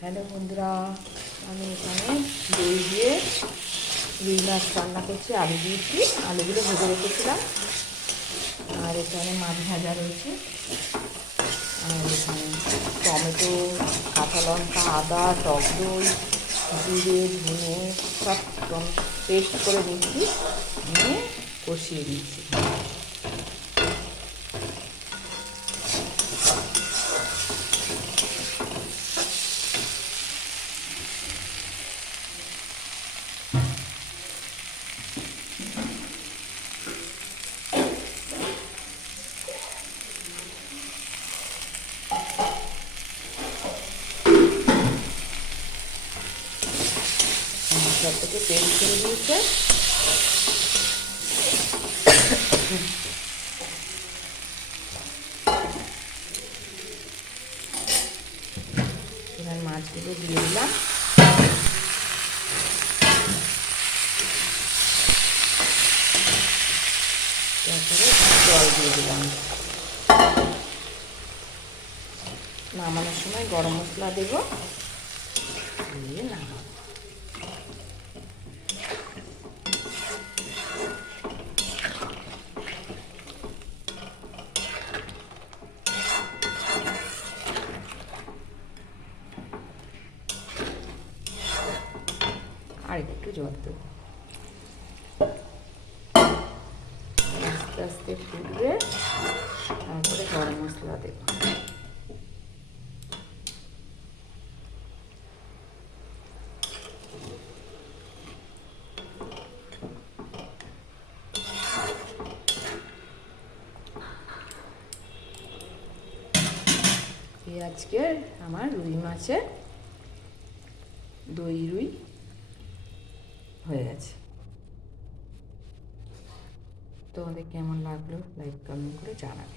Hello বন্ধুরা, আমি এখানে দই দিয়ে রুই মাছ রান্না করছি। আলু দিয়েছি, আলুগুলো ভেজে রেখেছিলাম। আর এখানে মাছ ভাজা রয়েছে। আর এখানে টমেটো, কাঁচা লঙ্কা, আদা, টক দই, জিরে, ধনে সব পেস্ট করে নিচ্ছি, নিয়ে কষিয়ে দিচ্ছি। সব থেকে পেস্ট করে দিয়েছে। এবার মাছগুলো দিয়ে দিলাম। তারপরে জল দিয়ে দিলাম। নামানোর সময় গরম মশলা দেব, দিয়ে নামাবো। আর একটু জল দেবো, আস্তে আস্তে ফুটবে। তারপরে গরম মশলা দেবো। আজকে আমার রুই মাছের দই রুই হয়ে গেছে। তোমাদের কেমন লাগলো লাইক কমেন্ট করে জানাবে।